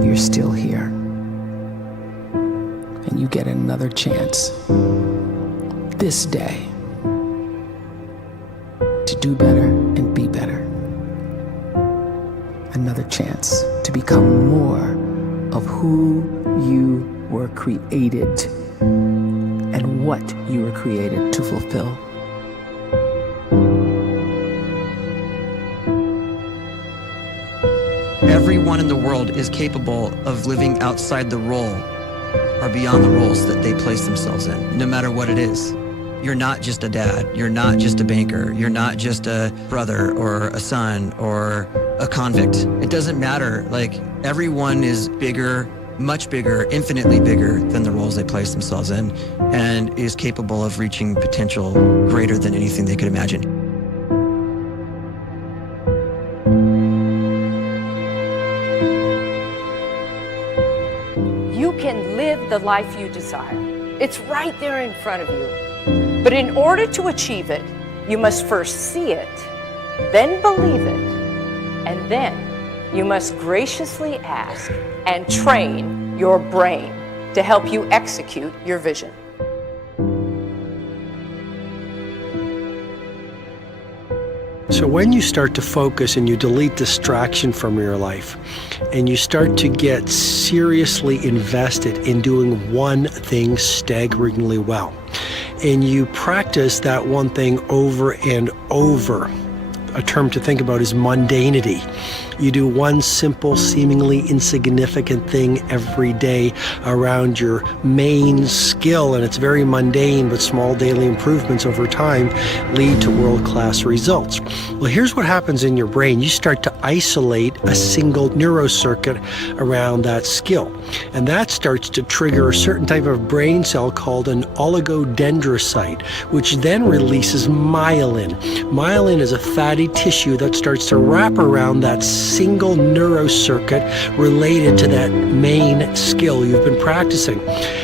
you're still here. And you get another chance this day to do better and be better. Another chance to become more of who you were created and what you were created to fulfill. Everyone in the world is capable of living outside the role or beyond the roles that they place themselves in, no matter what it is. You're not just a dad, you're not just a banker, you're not just a brother or a son or a convict. It doesn't matter. Like, everyone is bigger, much bigger, infinitely bigger than the roles they place themselves in, and is capable of reaching potential greater than anything they could imagine. You can live the life you desire. It's right there in front of you. But in order to achieve it, you must first see it, then believe it, and then you must graciously ask and train your brain to help you execute your vision. So when you start to focus and you delete distraction from your life, and you start to get seriously invested in doing one thing staggeringly well, and you practice that one thing over and over, a term to think about is mundanity. You do one simple, seemingly insignificant thing every day around your main skill, and it's very mundane, but small daily improvements over time lead to world-class results. Well, here's what happens in your brain. You start to isolate a single neurocircuit around that skill, and that starts to trigger a certain type of brain cell called an oligodendrocyte, which then releases myelin. Myelin is a fatty tissue that starts to wrap around that single neurocircuit related to that main skill you've been practicing.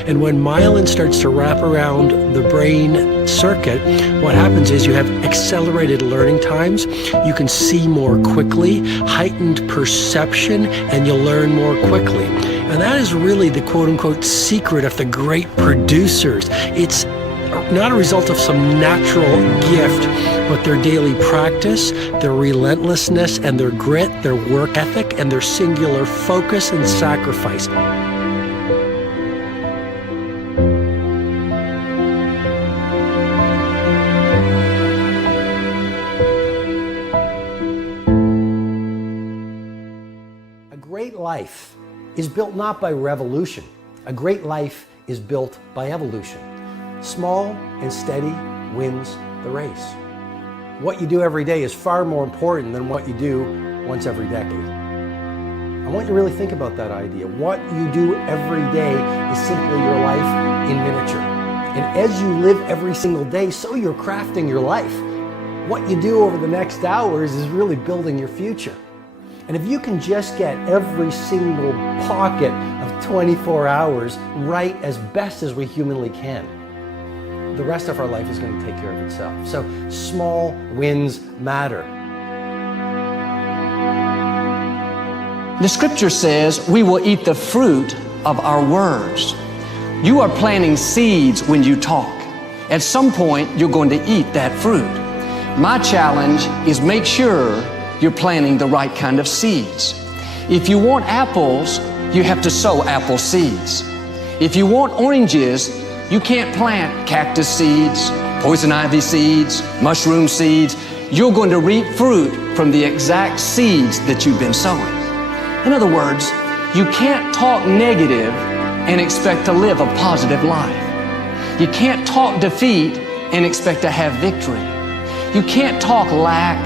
And when myelin starts to wrap around the brain circuit, what happens is you have accelerated learning times, you can see more quickly, heightened perception, and you'll learn more quickly. And that is really the quote-unquote secret of the great producers. It's not a result of some natural gift, but their daily practice, their relentlessness and their grit, their work ethic, and their singular focus and sacrifice. A great life is built not by revolution. A great life is built by evolution. Small and steady wins the race. What you do every day is far more important than what you do once every decade. I want you to really think about that idea. What you do every day is simply your life in miniature. And as you live every single day, so you're crafting your life. What you do over the next hours is really building your future. And if you can just get every single pocket of 24 hours right as best as we humanly can, the rest of our life is going to take care of itself. So small wins matter. The scripture says we will eat the fruit of our words. You are planting seeds when you talk. At some point, you're going to eat that fruit. My challenge is make sure you're planting the right kind of seeds. If you want apples, you have to sow apple seeds. If you want oranges, you can't plant cactus seeds, poison ivy seeds, mushroom seeds. You're going to reap fruit from the exact seeds that you've been sowing. In other words, you can't talk negative and expect to live a positive life. You can't talk defeat and expect to have victory. You can't talk lack,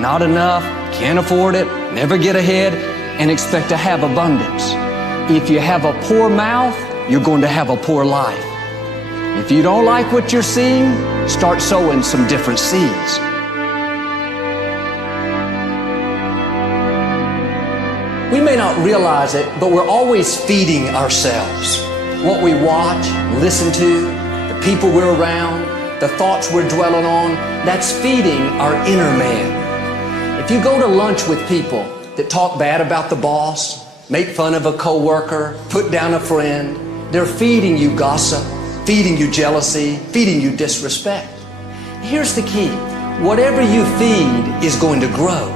not enough, can't afford it, never get ahead, and expect to have abundance. If you have a poor mouth, you're going to have a poor life. If you don't like what you're seeing, start sowing some different seeds. We may not realize it, but we're always feeding ourselves. What we watch, listen to, the people we're around, the thoughts we're dwelling on, that's feeding our inner man. If you go to lunch with people that talk bad about the boss, make fun of a coworker, put down a friend. They're feeding you gossip, feeding you jealousy, feeding you disrespect. Here's the key. Whatever you feed is going to grow.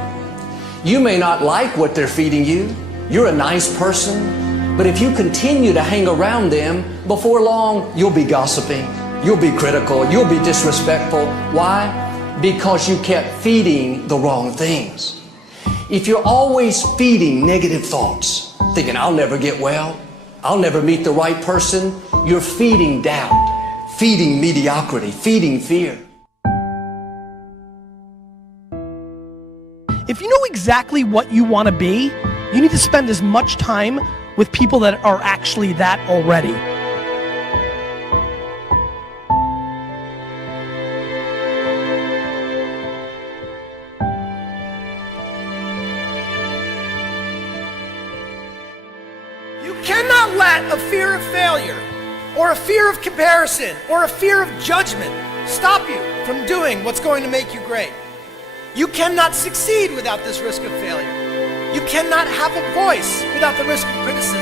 You may not like what they're feeding you. You're a nice person. But if you continue to hang around them, before long, you'll be gossiping. You'll be critical. You'll be disrespectful. Why? Because you kept feeding the wrong things. If you're always feeding negative thoughts, thinking, I'll never get well, I'll never meet the right person, you're feeding doubt, feeding mediocrity, feeding fear. If you know exactly what you want to be, you need to spend as much time with people that are actually that already. You cannot let a fear of failure, or a fear of comparison, or a fear of judgment stop you from doing what's going to make you great. You cannot succeed without this risk of failure. You cannot have a voice without the risk of criticism.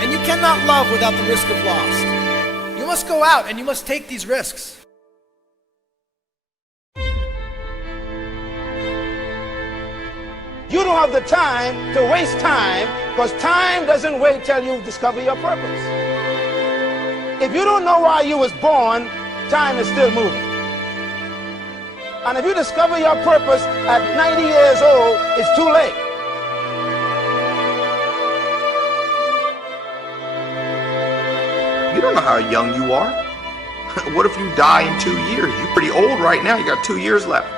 And you cannot love without the risk of loss. You must go out and you must take these risks. You don't have the time to waste time, because time doesn't wait till you discover your purpose. If you don't know why you was born, time is still moving. And if you discover your purpose at 90 years old, it's too late. You don't know how young you are. What if you die in 2 years? You're pretty old right now. You got 2 years left.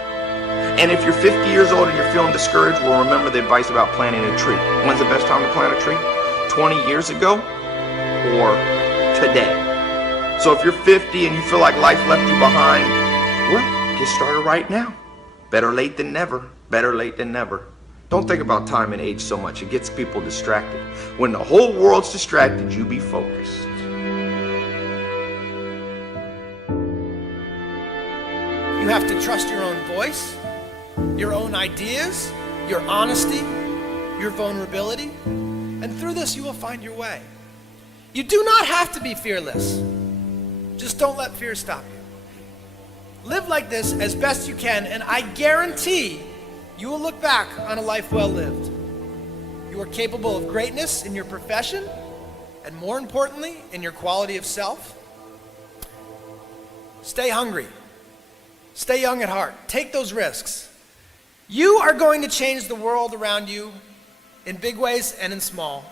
And if you're 50 years old and you're feeling discouraged, well, remember the advice about planting a tree. When's the best time to plant a tree? 20 years ago or today? So if you're 50 and you feel like life left you behind, well, get started right now. Better late than never. Better late than never. Don't think about time and age so much. It gets people distracted. When the whole world's distracted, you be focused. You have to trust your own voice, your own ideas, your honesty, your vulnerability, and through this you will find your way. You do not have to be fearless. Just don't let fear stop you. Live like this as best you can, and I guarantee you will look back on a life well lived. You are capable of greatness in your profession, and more importantly, in your quality of self. Stay hungry. Stay young at heart. Take those risks. You are going to change the world around you in big ways and in small.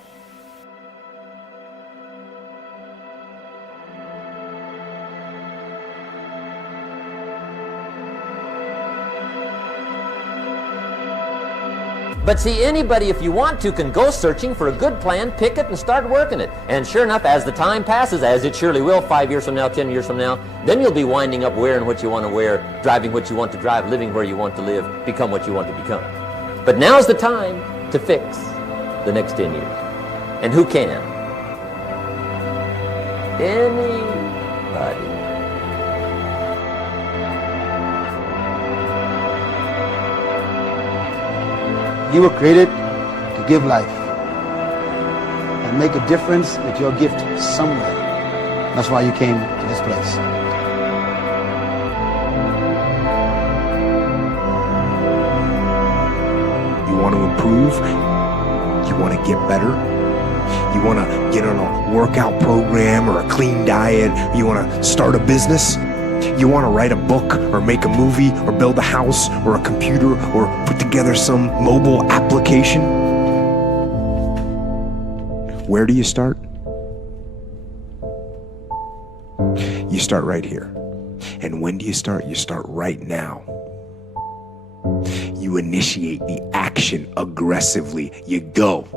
But see, anybody, if you want to, can go searching for a good plan, pick it, and start working it. And sure enough, as the time passes, as it surely will 5 years from now, 10 years from now, then you'll be winding up wearing what you want to wear, driving what you want to drive, living where you want to live, become what you want to become. But now's the time to fix the next 10 years. And who can? Anybody. You were created to give life and make a difference with your gift somewhere. That's why you came to this place. You want to improve? You want to get better? You want to get on a workout program or a clean diet? You want to start a business? You want to write a book or make a movie or build a house or a computer or put together some mobile application? Where do you start? You start right here. And when do you start? You start right now. You initiate the action aggressively. You go.